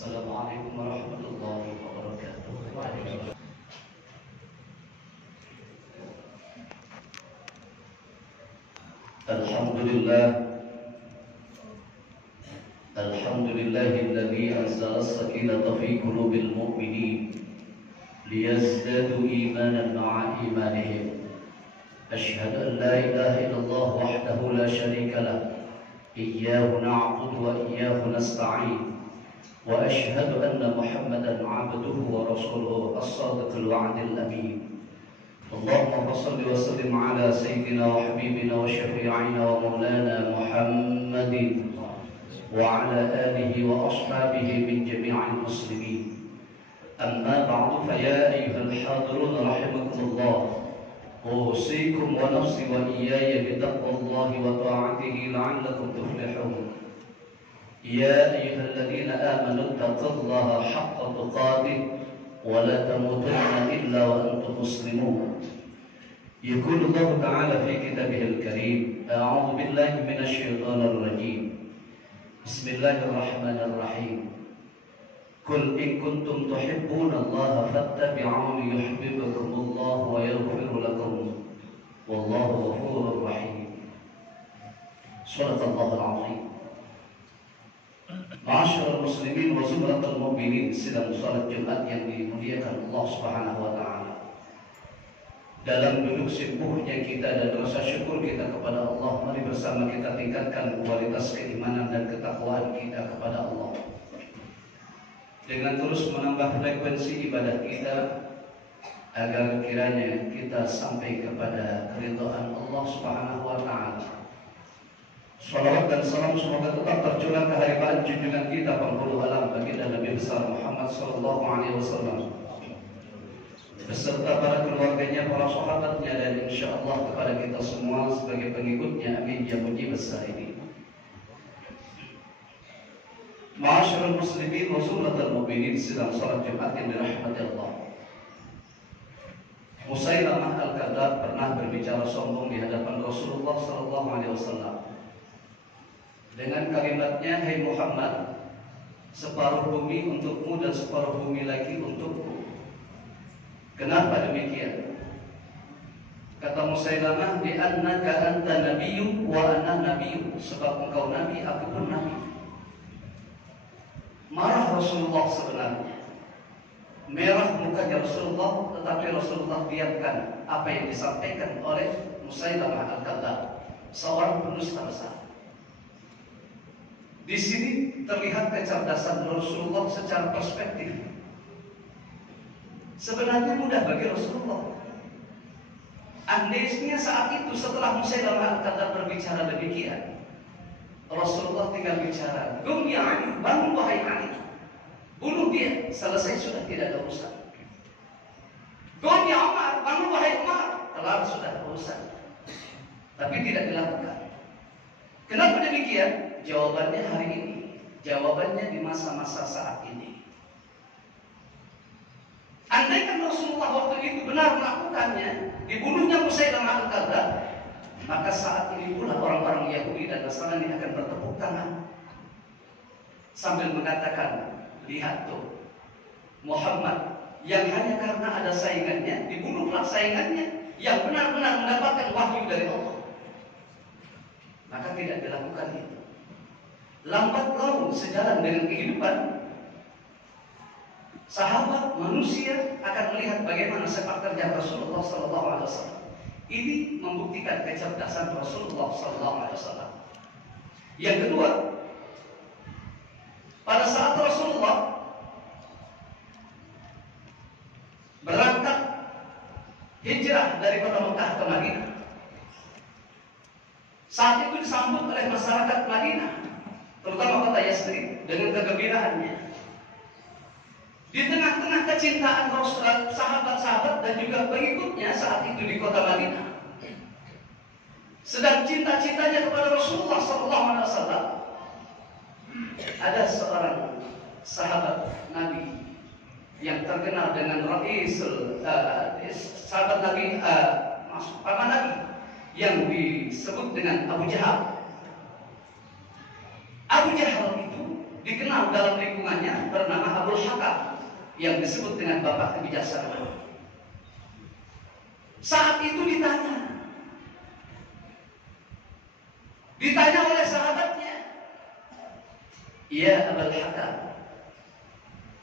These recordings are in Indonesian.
Assalamualaikum warahmatullahi wabarakatuh. Alhamdulillah, alhamdulillahilladzi anzala as-sakinata fi qulubil mu'minin liyazdadu imanan ma'a imanihim. Ashhadu an la ilaha illallah wahdahu la syarika lah, iyyahu na'budu wa iyyahu nasta'in. وأشهد أن محمدا عبده ورسوله الصادق الوعد الأمين. اللهم صل وسلم على سيدنا وحبيبنا وشفيعنا ومولانا محمد وعلى آله وأصحابه من جميع المسلمين. أما بعد فيا أيها الحاضرون رحمكم الله، أوصيكم ونفسي وإياي بتقوى الله وطاعته لعلكم تفلحون. يا أيها الذين آمنوا اتقوا الله حق تقاته ولا تموتن إلا وأنتم مسلمون. يقول الله تعالى في كتابه الكريم: أعوذ بالله من الشيطان الرجيم، بسم الله الرحمن الرحيم، قل إن كنتم تحبون الله فاتبعوني يحببكم الله ويغفر لكم والله غفور رحيم. صدق الله العظيم. Ma'asyiral muslimin wa zumratul mu'minin, sidang salat Jumat yang dimuliakan Allah Subhanahu wa taala. Dalam duduk simpuhnya kita dan rasa syukur kita kepada Allah, mari bersama kita tingkatkan kualitas keimanan dan ketakwaan kita kepada Allah dengan terus menambah frekuensi ibadah kita agar kiranya kita sampai kepada keridhaan Allah Subhanahu wa taala. Salawat dan salam semoga tetap tercurah ke hadirat junjungan kita penghulu alam baginda Nabi besar Muhammad sallallahu alaihi wasallam beserta para keluarganya, para sahabatnya, dan insyaallah kepada kita semua sebagai pengikutnya. Amin ya mujib as-sa'ilin. Ma'asyiral muslimin wa zumratul mu'minin, sidang salat Jumat yang dirahmati Allah. Musailamah al-Kadzdzab pernah berbicara sombong di hadapan Rasulullah sallallahu alaihi wasallam dengan kalimatnya, "Hai Muhammad, separuh bumi untukmu dan separuh bumi lagi untukku." Kenapa demikian? Kata Musailamah, "Bi annaka anta nabiyyun wa ana nabiyyun." Sebab engkau nabi, aku pun nabi. Marah Rasulullah sebenarnya. Merah mukanya Rasulullah, tetapi Rasulullah diamkan apa yang disampaikan oleh Musailamah al-Kadzdzab, seorang pendusta besar. Di sini terlihat kecerdasan Rasulullah secara perspektif. Sebenarnya mudah bagi Rasulullah. Andainya saat itu setelah Musailamah al-Kadzdzab berbicara demikian, Rasulullah tinggal bicara, "Gum ya Ali, bangun wahai Ali, bunuh dia, selesai sudah, tidak ada urusan. Gum ya Umar, bangun wahai Umar, kelar sudah urusan." Tapi tidak dilakukan. Kenapa demikian? Jawabannya hari ini, jawabannya di masa-masa saat ini. Andaikan Rasulullah waktu itu benar melakukannya, dibunuhnya Musailamah al-Kadzdzab, maka saat ini pula orang-orang Yahudi dan Nasrani akan bertepuk tangan sambil mengatakan, "Lihat tuh, Muhammad yang hanya karena ada saingannya, dibunuhlah saingannya yang benar-benar mendapatkan wahyu dari Allah." Maka tidak dilakukan itu. Lambat laun sejalan dengan kehidupan, sahabat manusia akan melihat bagaimana sepak terjang Rasulullah sallallahu alaihi wasallam. Ini membuktikan kecerdasan Rasulullah sallallahu alaihi wasallam. Yang kedua, pada saat Rasulullah berangkat hijrah dari kota Mekah ke Madinah, saat itu disambut oleh masyarakat Madinah, terutama kota Yasrib, dengan kegembiraannya. Di tengah-tengah kecintaan sahabat-sahabat dan juga pengikutnya saat itu di kota Madinah, sedang cinta-cintanya kepada Rasulullah SAW, ada seorang sahabat Nabi yang terkenal dengan sahabat Nabi, paman Nabi, yang disebut dengan Abu Jahal. Abu Jahal itu dikenal terkenal dalam lingkungannya bernama Abul Hakam, yang disebut dengan bapak kebijaksanaan. Saat itu ditanya oleh sahabatnya, "Ya Abul Hakam,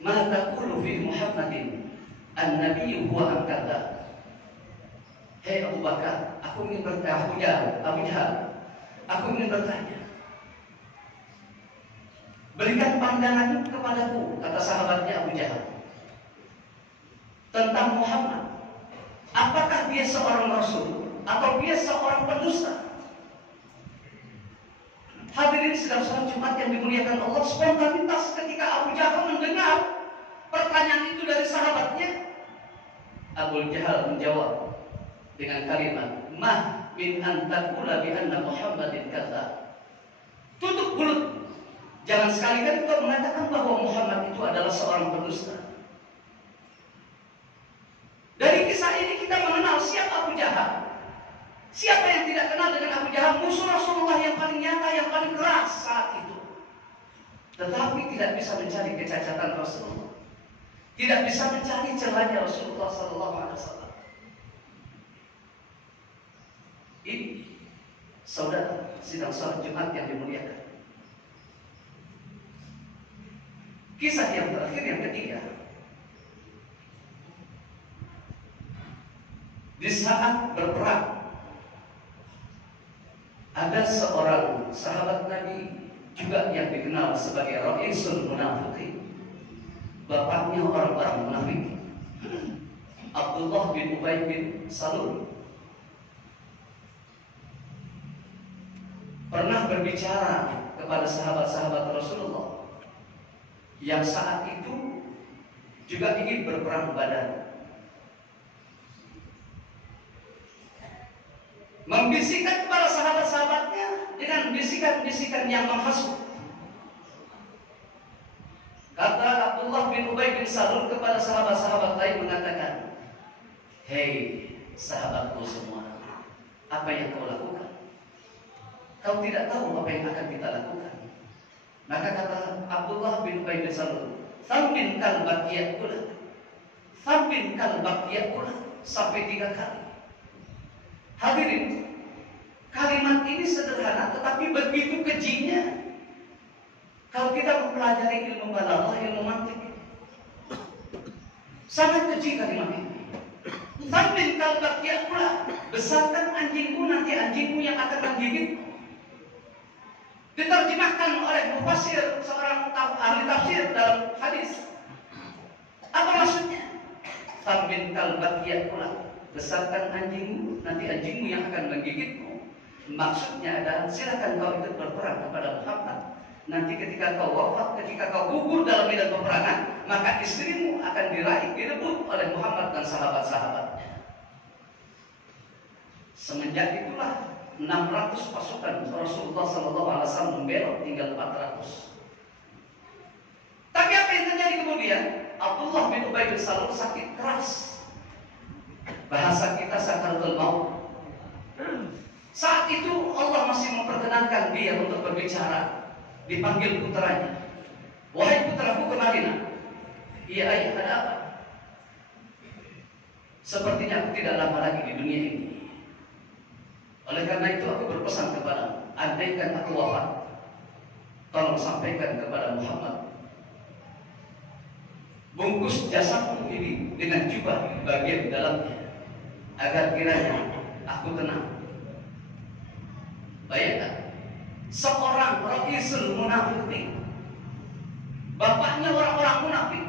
ma taqulu fi Muhammadin an-nabiyyu huwa an-kadza?" Hei Abu Bakar, aku ingin bertanya, Abu Jahal, aku ingin bertanya. Berikan pandangan kepadaku, kata sahabatnya Abu Jahal, tentang Muhammad. Apakah dia seorang rasul atau dia seorang pendusta? Hadirin sedang sholat Jumat yang dimuliakan Allah, spontanitas ketika Abu Jahal mendengar pertanyaan itu dari sahabatnya, Abu Jahal menjawab dengan kalimat, "Mah min an taqula bi anna Muhammadin kadza." Tutup mulut. Jangan sekali-kali kau mengatakan bahwa Muhammad itu adalah seorang pendusta. Dari kisah ini kita mengenal siapa Abu Jahal. Siapa yang tidak kenal dengan Abu Jahal? Musuh Rasulullah yang paling nyata, yang paling keras saat itu. Tetapi tidak bisa mencari kecacatan Rasulullah, tidak bisa mencari celahnya Rasulullah SAW. Ini saudara sidang sholat Jumat yang dimuliakan. Kisah yang terakhir, yang ketiga, di saat berperang ada seorang sahabat Nabi juga yang dikenal sebagai Ra'isul Munafiqin, bapaknya orang-orang munafik, Abdullah bin Ubay bin Salul, pernah berbicara kepada sahabat-sahabat Rasulullah yang saat itu juga ingin berperang Badar, membisikkan kepada sahabat-sahabatnya dengan bisikan-bisikan yang menghasut. Kata Abdullah bin Ubay bin Salul kepada sahabat-sahabat lain mengatakan, "Hei sahabatku semua, apa yang kau lakukan? Kau tidak tahu apa yang akan kita lakukan." Maka kata Abdullah bin Ubay bin Salul, "Thammin kal baqiyat kula." Thammin kal baqiyat kula, sampai 3 kali. Hadirin, kalimat ini sederhana tetapi begitu kejinya. Kalau kita mempelajari ilmu balaghah, ilmu mantik, sangat keji kalimat ini. Thammin kal baqiyat kula, besarkan anjingmu, nanti anjingmu yang akan menggigitmu. Diterjemahkan oleh mufassir, seorang ahli tafsir dalam hadis. Apa maksudnya? Thammin kal baqiyat kula, besarkan anjingmu, nanti anjingmu yang akan menggigitmu. Maksudnya adalah silakan kau ikut berperang kepada Muhammad. Nanti ketika kau wafat, ketika kau gugur dalam medan peperangan, maka istrimu akan diraih, direbut oleh Muhammad dan sahabat-sahabatnya. Semenjak itulah 600 pasukan Rasulullah SAW membelot, tinggal 400. Tapi apa yang terjadi kemudian? Abdullah bin Ubay bin Salul sakit keras. Bahasa kita sakaratul maut. Saat itu Allah masih memperkenankan dia untuk berbicara. Dipanggil putranya, "Wahai putraku, kemarilah." "Iya ayah, ada apa?" "Sepertinya aku tidak lama lagi di dunia ini. Oleh karena itu aku berpesan kepada, andaikan aku wafat, tolong sampaikan kepada Muhammad, bungkus jasadmu ini dengan jubah bagian dalamnya, agar kiranya aku tenang." Bayangkan, seorang Ra'isul Munafiqin, bapaknya orang-orang munafik,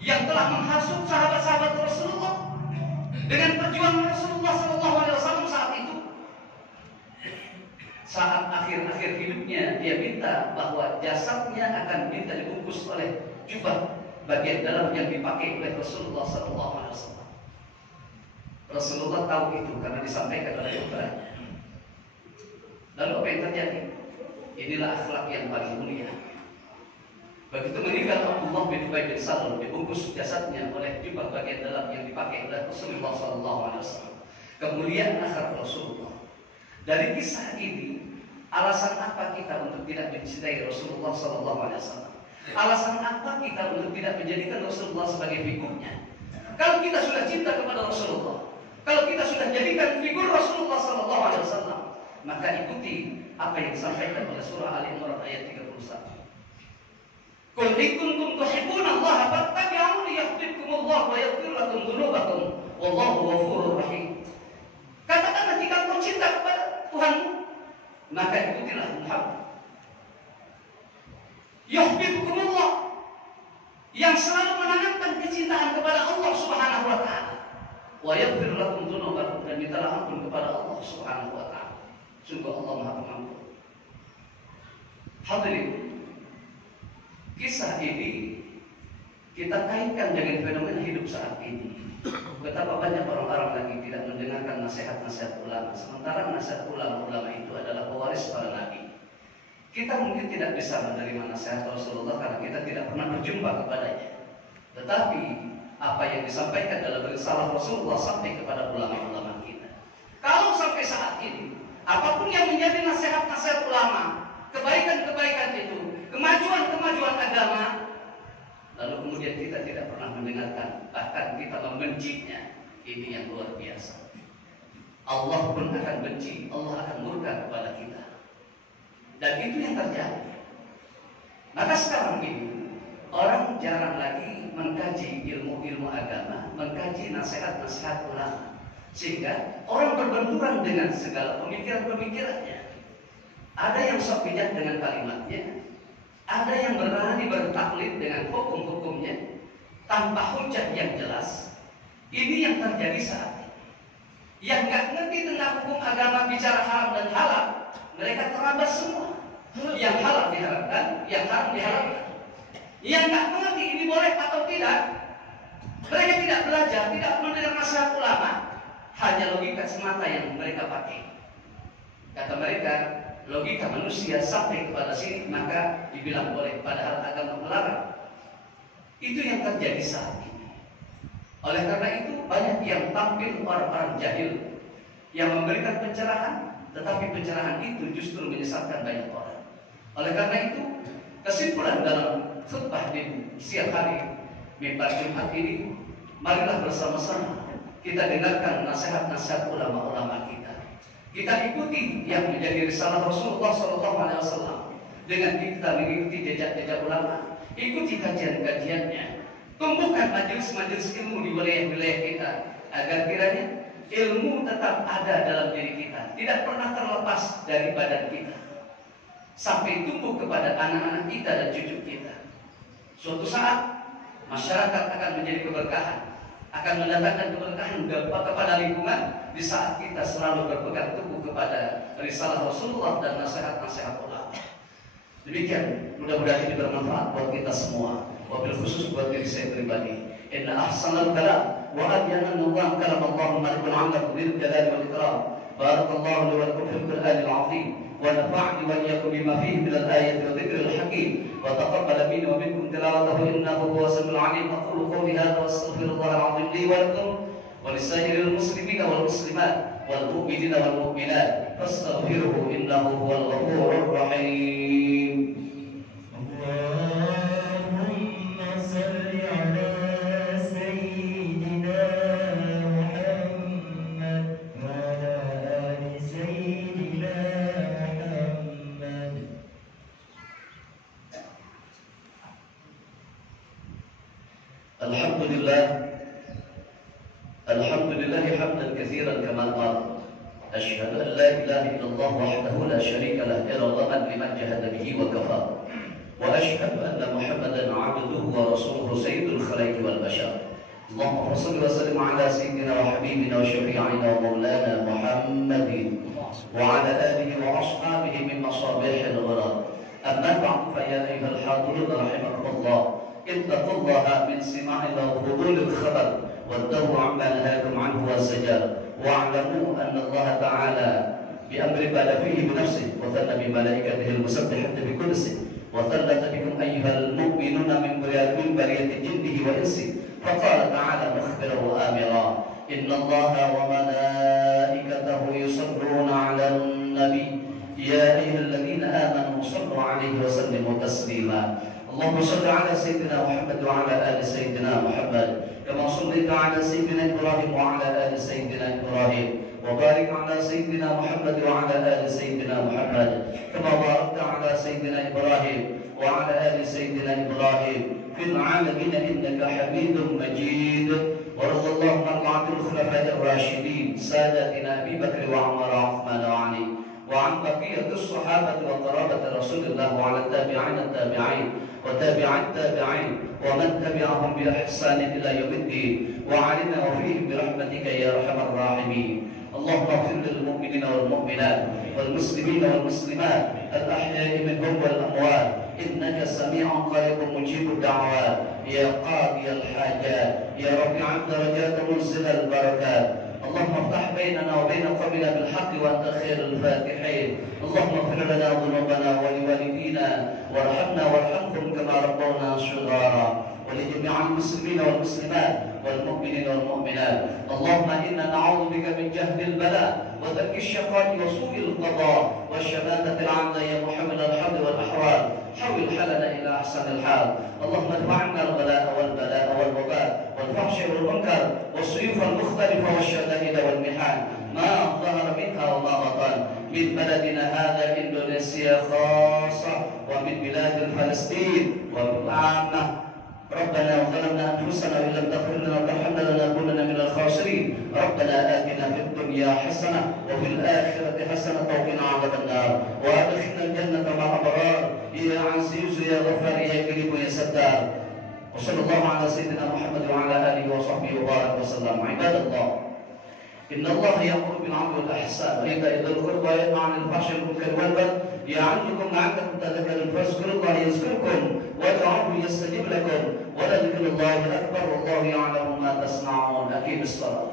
yang telah menghasut sahabat-sahabat Rasulullah dengan perjuangan Rasulullah SAW saat itu. Saat akhir-akhir hidupnya, dia minta bahwa jasadnya akan minta dibungkus oleh jubah bagian dalam yang dipakai oleh Rasulullah SAW. Rasulullah tahu itu karena disampaikan oleh putranya. Lalu apa yang terjadi? Inilah akhlak yang paling mulia. Begitu meninggal Abdullah bin Ubay bin Salul, dibungkus jasadnya oleh jubah bagian dalam yang dipakai oleh Rasulullah SAW. Kemuliaan akhlak Rasulullah. Dari kisah ini, alasan apa kita untuk tidak mencintai Rasulullah SAW? Alasan apa kita untuk tidak menjadikan Rasulullah sebagai figurnya? Kalau kita sudah cinta kepada Rasulullah, kalau kita sudah jadikan figur Rasulullah Sallallahu Alaihi Wasallam, maka ikuti apa yang disampaikan oleh surah Ali Imran ayat 31. Qul in kuntum tuhibbunallaha fattabi'uni yuhibbukumullah wa yaghfir lakum dzunubakum wallahu ghafurur rahim. Katakanlah jika kau cinta kepada Tuhanmu, maka ikutilah Muhammad. Yuhibbukumullah, yang selalu menanamkan kecintaan kepada Allah Subhanahu wa taala. Wa yaghfir lakum dzunubakum, dan mintalah ampun kepada Allah Subhanahu wa taala. Sungguh Allah Maha Pengampun. Hadirin, kisah ini kita kaitkan dengan fenomena hidup saat ini. Betapa banyak orang-orang lagi tidak mendengarkan nasihat-nasihat ulama, sementara nasihat ulama-ulama itu adalah pewaris para nabi. Kita mungkin tidak bisa menerima nasihat Rasulullah karena kita tidak pernah berjumpa kepadanya. Tetapi apa yang disampaikan dalam risalah Rasulullah sampai kepada ulama-ulama kita. Kalau sampai saat ini, apapun yang menjadi nasihat-nasihat ulama, kebaikan-kebaikan itu, kemajuan-kemajuan agama, lalu kemudian kita tidak pernah mendengarkan, bahkan kita membencinya, ini yang luar biasa. Allah pun akan benci, Allah akan murka kepada kita. Dan itu yang terjadi. Maka sekarang ini orang jarang lagi mengkaji ilmu-ilmu agama, mengkaji nasihat-nasihat ulama, sehingga orang berbenturan dengan segala pemikiran-pemikirannya. Ada yang sok bijak dengan kalimatnya, ada yang berani bertaklid dengan hukum-hukumnya tanpa hujah yang jelas. Ini yang terjadi saat ini. Yang nggak ngerti tentang hukum agama, bicara haram dan halal, mereka terabas semua. Yang halal diharamkan, yang haram diharamkan. Yang nggak mengerti ini boleh atau tidak, mereka tidak belajar, tidak mendengar nasihat ulama, hanya logika semata yang mereka pakai. Kata mereka, logika manusia sampai kepada sini maka dibilang boleh, padahal agama melarang. Itu yang terjadi saat ini. Oleh karena itu banyak yang tampil orang-orang jahil yang memberikan pencerahan, tetapi pencerahan itu justru menyesatkan banyak orang. Oleh karena itu, kesimpulan dalam khutbah di siang hari mimbar Jumat ini, marilah bersama-sama kita dengarkan nasihat-nasihat ulama-ulama kita. Kita ikuti yang menjadi risalah Rasulullah SAW dengan kita mengikuti jejak-jejak ulama, ikuti kajian-kajiannya, tumbuhkan majelis-majelis ilmu di wilayah-wilayah kita agar kiranya ilmu tetap ada dalam diri kita, tidak pernah terlepas dari badan kita, sampai tumbuh kepada anak-anak kita dan cucu kita. Suatu saat masyarakat akan menjadi keberkahan, akan mendatangkan keberkahan kepada lingkungan di saat kita selalu berpegang teguh kepada risalah Rasulullah dan nasihat-nasihat ulama. Demikian, mudah-mudahan ini bermanfaat buat kita semua, wabil khusus buat diri saya pribadi. Inna ahsanal kalam wa adyana nizam kalam Allahumma malikul amr bil jalali wal ikram. Barakallahu li wa lakum fil Qur'anil azim. ونفعني وإياكم بما فيه من الآية والذكر الحكيم وتقبل مني ومنكم تلاوته إنه هو السميع العليم. أقول قولي هذا وأستغفر الله العظيم لي ولكم ولسائر المسلمين والمسلمات والمؤمنين والمؤمنات فاستغفروه إنه هو الغفور الرحيم. اللهم صل على سيدنا محمد وعلى آل سيدنا الحمد لله حمدا كثيرا كما قال. أشهد أن لا إله إلا الله وحده لا شريك له إرغاما لمن جهد به وكفى. وأشهد أن محمدا عبده ورسوله سيد الخلائق والبشر. اللهم صل وسلم على سيدنا وحبيبنا وشفيعنا ومولانا محمد وعلى آله وأصحابه من مصابيح الغرام. أما بعد فيا أيها الحاضرون رحمكم الله، اتقوا الله من سماع وفضول الخبر وانتهوا عما نهاكم عنه والزجر، واعلموا أن الله تعالى بأمر بدا فيه بنفسه وثنى بملائكته المسبحة بكرسه وثلث بكم أيها المؤمنون من برية جنه وإنسه، فقال تعالى مخبرا وآمرا إن الله وملائكته يصلون على النبي يا أيها الذين آمنوا صلوا عليه وسلموا تسليما. اللهم صل على سيدنا محمد وعلى آل سيدنا محمد كما صليت على سيدنا إبراهيم وعلى آل سيدنا إبراهيم وبارك على سيدنا محمد وعلى آل سيدنا محمد كما باركت على سيدنا إبراهيم وعلى آل سيدنا إبراهيم في العالمين إنك حميد مجيد. ورضي الله عن الخلفاء الراشدين سادتنا أبي بكر وعمر وعثمان وعلي وعن بقية الصحابة وقرابة رسول الله وعلى التابعين وتابع التابعين ومن تبعهم بإحسان إلى يوم الدين وعلنا وفيهم برحمتك يا أرحم الراحمين. اللهم اغفر للمؤمنين والمؤمنات والمسلمين والمسلمات الأحياء منهم والأموات إنك سميع قريب مجيب الدعوات يا قاضي الحاجات يا رفيع الدرجات منزل البركات. اللهم افتح بيننا وبين قومنا بالحق وأنت خير الفاتحين. اللهم اغفر لنا ذنوبنا ولوالدينا وارحمنا وارحمهم كما ربونا صغارا ولجميع المسلمين والمسلمات والمؤمنين والمؤمنات. اللهم إنا نعوذ بك من جهد البلاء ودرك الشقاء وسوء القضاء والشماتة العامة يا محمد الحمد والأحوال. حول حالنا إلى أحسن الحال. اللهم ادفع عنا الغلاء والبلاء والوباء والفحش والمنكر والسيوف المختلفة والشدائد والمحن ما ظهر منها وما بطن من بلدنا هذا إندونيسيا خاصة ومن بلاد فلسطين والعامة. ربنا ظلمنا أنفسنا وإن لم تغفر لنا وترحمنا لنكونن من الخاسرين. ربنا آتنا في الدنيا حسنة وفي الآخرة حسنة وقنا عذاب النار وأدخلنا الجنة مع الأبرار يا عزيز يا غفار يا كريم يا ستار. وصلى الله على سيدنا محمد وعلى آله وصحبه وبارك وسلم. عباد الله إن الله يأمر بالعدل والإحسان وإيتاء ذي القربى وينهى عن الفحشاء والمنكر والبغي يعظكم لعلكم تذكرون فاذكروا الله يذكركم وادعوه يستجب لكم ولذكر الله أكبر والله يعلم ما تصنعون. أقيموا الصلاة.